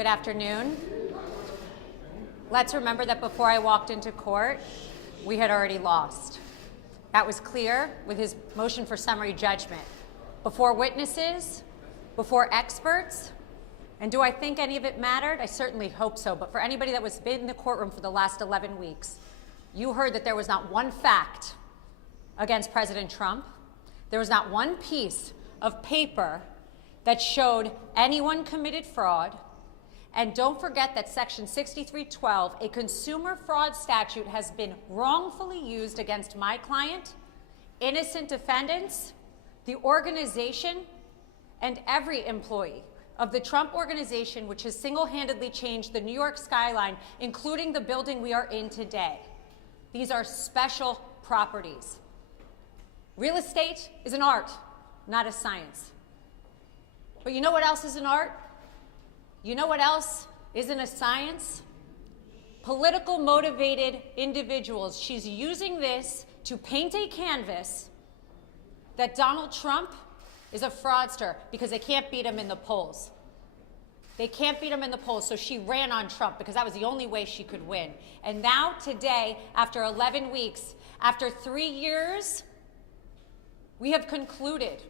Good afternoon. Let's remember that before I walked into court, we had already lost. That was clear with his motion for summary judgment. Before witnesses, before experts, and do I think any of it mattered? I certainly hope so, but for anybody that was in the courtroom for the last 11 weeks, you heard that there was not one fact against President Trump. There was not one piece of paper that showed anyone committed fraud. And don't forget that Section 6312, a consumer fraud statute, has been wrongfully used against my client, innocent defendants, the organization, and every employee of the Trump organization, which has single-handedly changed the New York skyline, including the building we are in today. These are special properties. Real estate is an art, not a science. But you know what else is an art? You know what else isn't a science? Political motivated individuals. She's using this to paint a canvas that Donald Trump is a fraudster because they can't beat him in the polls. They can't beat him in the polls, so she ran on Trump because that was the only way she could win. And now today, after 11 weeks, after 3 years, we have concluded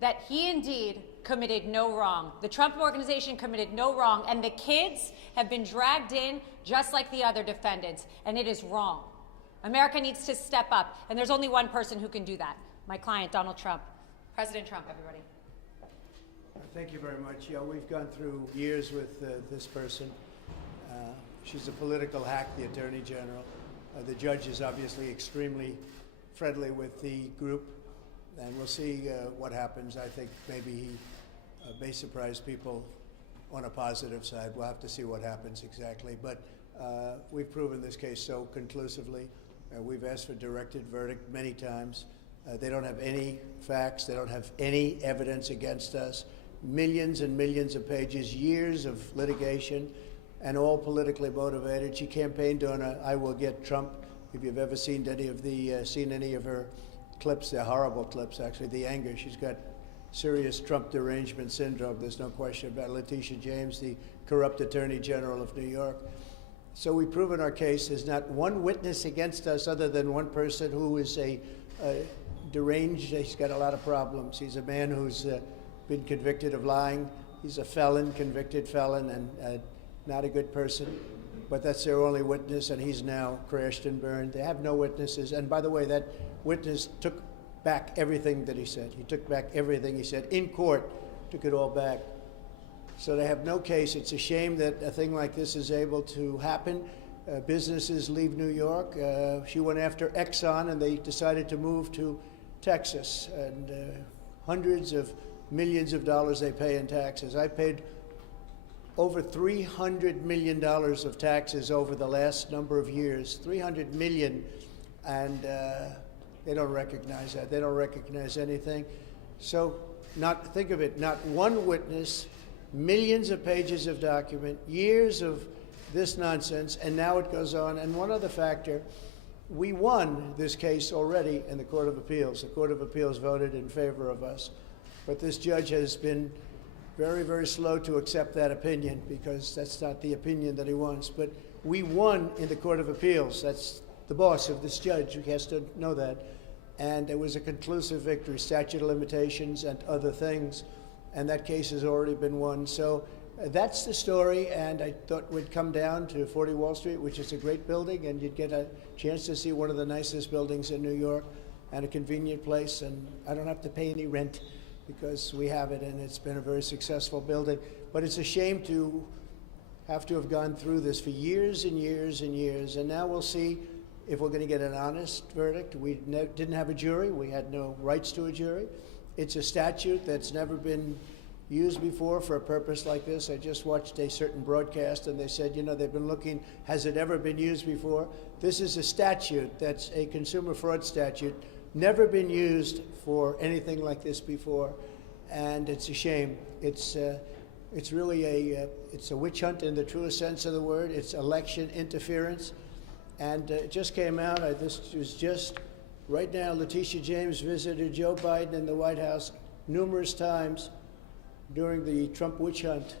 that he indeed committed no wrong. The Trump organization committed no wrong, and the kids have been dragged in just like the other defendants, and it is wrong. America needs to step up, and there's only one person who can do that. My client, Donald Trump. President Trump, everybody. Thank you very much. Yeah, we've gone through years with this person. She's a political hack, the Attorney General. The judge is obviously extremely friendly with the group, and we'll see what happens. I think maybe he may surprise people on a positive side. We'll have to see what happens exactly. But we've proven this case so conclusively. We've asked for directed verdict many times. They don't have any facts. They don't have any evidence against us. Millions and millions of pages, years of litigation, and all politically motivated. She campaigned on a "I will get Trump." If you've ever seen any of her clips, they're horrible clips, actually. The anger, she's got serious Trump derangement syndrome. There's no question about it. Letitia James, the corrupt Attorney General of New York. So we've proven our case. There's not one witness against us other than one person who is a deranged. He's got a lot of problems. He's a man who's been convicted of lying. He's a felon, convicted felon, and not a good person. But that's their only witness, and he's now crashed and burned. They have no witnesses. And by the way, that witness took back everything that he said. He took back everything he said in court, took it all back. So they have no case. It's a shame that a thing like this is able to happen. Businesses leave New York. She went after Exon, and they decided to move to Texas, and hundreds of millions of dollars they pay in taxes. I paid over $300 million of taxes over the last number of years, 300 million, and they don't recognize that. They don't recognize anything. So think of it, not one witness, millions of pages of document, years of this nonsense, and now it goes on. And one other factor, we won this case already in the Court of Appeals. The Court of Appeals voted in favor of us. But this judge has been very, very slow to accept that opinion because that's not the opinion that he wants. But we won in the Court of Appeals. That's the boss of this judge who has to know that. And it was a conclusive victory, statute of limitations and other things. And that case has already been won. So that's the story, and I thought we'd come down to 40 Wall Street, which is a great building, and you'd get a chance to see one of the nicest buildings in New York and a convenient place, and I don't have to pay any rent because we have it, and it's been a very successful building. But it's a shame to have gone through this for years and years and years, and now we'll see if we're going to get an honest verdict. We didn't have a jury. We had no rights to a jury. It's a statute that's never been used before for a purpose like this. I just watched a certain broadcast, and they said, you know, they've been looking, has it ever been used before? This is a statute that's a consumer fraud statute, never been used for anything like this before, and it's a shame. It's really it's a witch hunt in the truest sense of the word. It's election interference, and it just came out. This was just right now. Letitia James visited Joe Biden in the White House numerous times during the Trump witch hunt,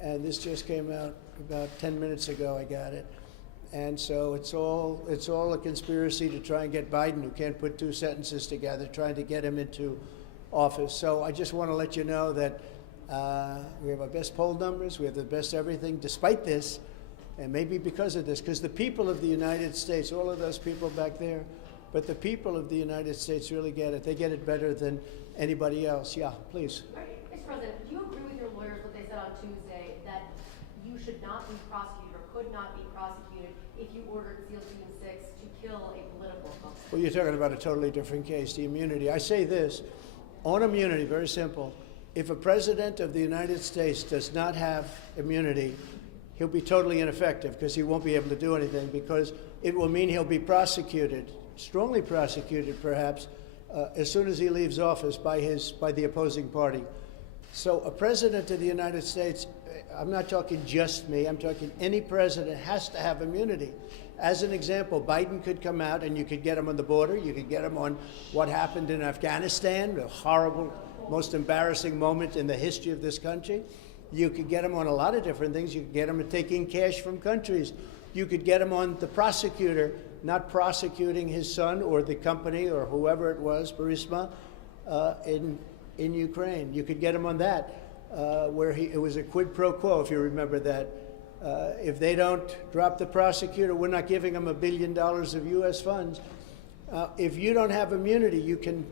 and this just came out about 10 minutes ago. I got it. And so it's all a conspiracy to try and get Biden, who can't put two sentences together, trying to get him into office. So I just want to let you know that we have our best poll numbers, we have the best everything, despite this, and maybe because of this, because the people of the United States, all of those people back there, but the people of the United States really get it. They get it better than anybody else. Yeah, please. Mr. President, do you agree with your lawyers what they said on Tuesday, that you should not be prosecuted or could not be prosecuted if you ordered SEAL Team 6 to kill a political opponent? Well, you're talking about a totally different case, the immunity. I say this, on immunity, very simple. If a president of the United States does not have immunity, he'll be totally ineffective because he won't be able to do anything, because it will mean he'll be prosecuted, strongly prosecuted perhaps, as soon as he leaves office by the opposing party. So a president of the United States, I'm not talking just me, I'm talking any president has to have immunity. As an example, Biden could come out and you could get him on the border, you could get him on what happened in Afghanistan, a horrible, most embarrassing moment in the history of this country. You could get him on a lot of different things. You could get him on taking cash from countries. You could get him on the prosecutor not prosecuting his son or the company or whoever it was, Burisma, in Ukraine. You could get him on that, where it was a quid pro quo, if you remember that. If they don't drop the prosecutor, we're not giving them $1 billion of U.S. funds. If you don't have immunity, you can,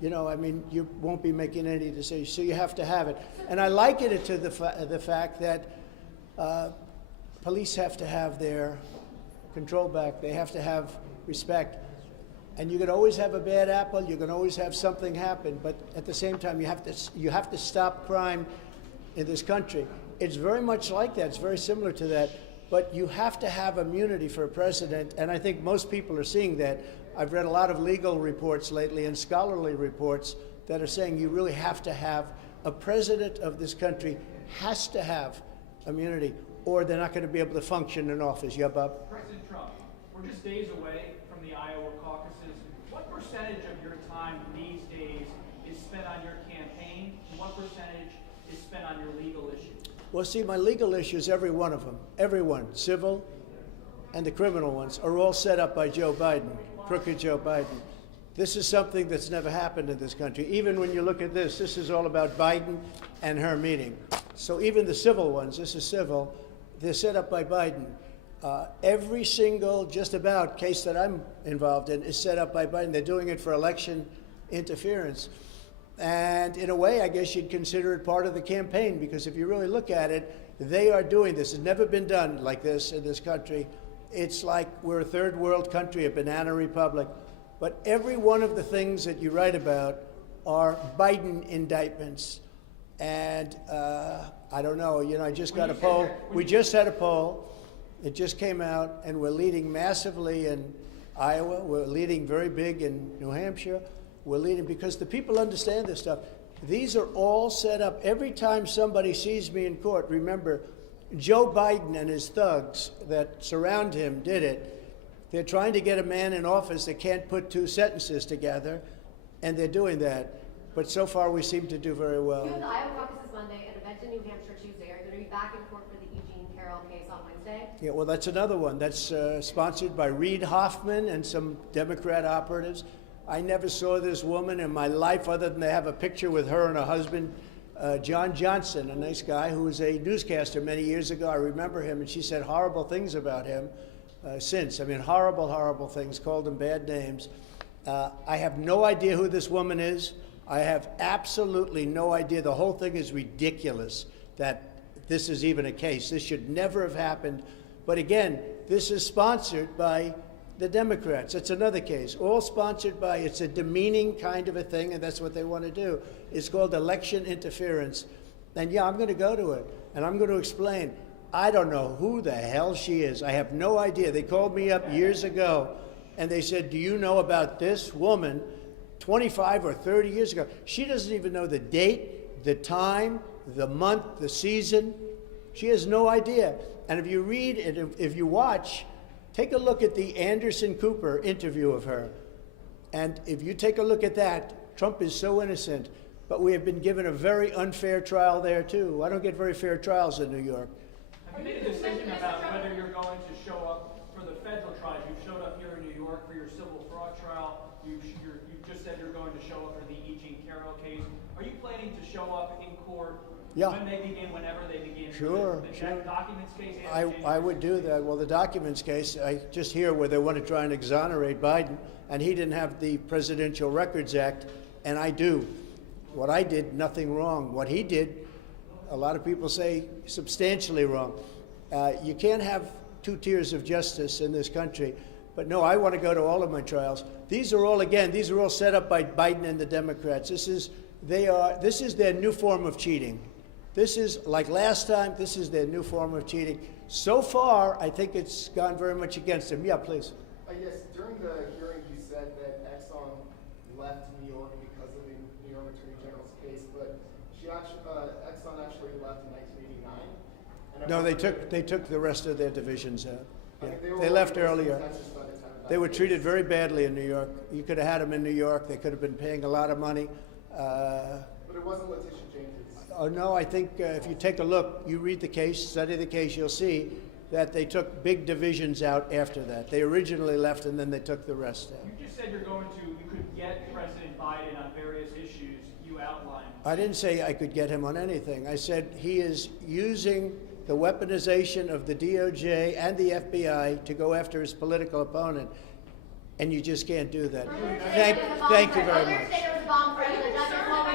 you won't be making any decisions. So you have to have it. And I liken it to the fact that police have to have their control back. They have to have respect. And you can always have a bad apple. You can always have something happen. But at the same time, you have to stop crime in this country. It's very much like that. It's very similar to that. But you have to have immunity for a president, and I think most people are seeing that. I've read a lot of legal reports lately and scholarly reports that are saying you really have to have, a president of this country has to have immunity, or they're not going to be able to function in office. Yeah, Bob? President Trump, we're just days away from the Iowa caucuses. What percentage of your time these days is spent on your campaign, and what percentage is spent on your legal issues? Well, see, my legal issues, every one of them, everyone, civil and the criminal ones, are all set up by Joe Biden, crooked Joe Biden. This is something that's never happened in this country. Even when you look at this is all about Biden and her meeting. So even the civil ones, this is civil, they're set up by Biden. Every single, just about, case that I'm involved in is set up by Biden. They're doing it for election interference. And in a way, I guess you'd consider it part of the campaign, because if you really look at it, they are doing this. It's never been done like this in this country. It's like we're a third world country, a banana republic. But every one of the things that you write about are Biden indictments. And I don't know, I just got a poll. We just had a poll. It just came out, and we're leading massively in Iowa. We're leading very big in New Hampshire. We're leading because the people understand this stuff. These are all set up. Every time somebody sees me in court, remember, Joe Biden and his thugs that surround him did it. They're trying to get a man in office that can't put two sentences together, and they're doing that. But so far, we seem to do very well. You have the Iowa caucuses Monday, an event in New Hampshire Tuesday. Are you going to be back in court for the Eugene Carroll case on Wednesday? Yeah, well, that's another one. That's sponsored by Reid Hoffman and some Democrat operatives. I never saw this woman in my life other than they have a picture with her and her husband, John Johnson, a nice guy who was a newscaster many years ago. I remember him, and she said horrible things about him since. I mean, horrible, horrible things, called him bad names. I have no idea who this woman is. I have absolutely no idea. The whole thing is ridiculous that this is even a case. This should never have happened. But again, this is sponsored by the Democrats. It's another case, all sponsored by, it's a demeaning kind of a thing, and that's what they want to do. It's called election interference. And yeah, I'm going to go to it, and I'm going to explain. I don't know who the hell she is. I have no idea. They called me up years ago, and they said, do you know about this woman 25 or 30 years ago? She doesn't even know the date, the time, the month, the season. She has no idea. And if you read and if you watch, take a look at the Anderson Cooper interview of her. And if you take a look at that, Trump is so innocent. but we have been given a very unfair trial there too. I don't get very fair trials in New York. Have you made a decision about whether you're going to show up for the federal trials? You've showed up here in New York for your civil fraud trial. You've just said you're going to show up for the E. Jean Carroll case. Are you planning to show up in court Yeah. when they begin, whenever they begin? Sure, The sure. documents case? And the I would do that. Well, the documents case, I just hear where they want to try and exonerate Biden, and he didn't have the Presidential Records Act, and I do. What I did, nothing wrong. What he did, a lot of people say substantially wrong. You can't have two tiers of justice in this country. But no, I want to go to all of my trials. These are all set up by Biden and the Democrats. This is their new form of cheating. This is, like last time, this is their new form of cheating. So far, I think it's gone very much against them. Yeah, please. Yes, during the hearing, you said that Exon left New York because of the New York Attorney General's case, but Exon actually left in 1989. And No, they took the rest of their divisions out. I Yeah. mean, They left earlier. Texas by the time of They that were case. treated very badly in New York. You could have had them in New York. They could have been paying a lot of money. But it wasn't Letitia James's. Oh, no, I think if you take a look, you read the case, study the case, you'll see that they took big divisions out after that. They originally left and then they took the rest out. You just said you could get President Biden on various issues you outlined. I didn't say I could get him on anything. I said he is using the weaponization of the DOJ and the FBI to go after his political opponent, and you just can't do that. Thank you very much. Earlier today there was a bomb threat, and the judge told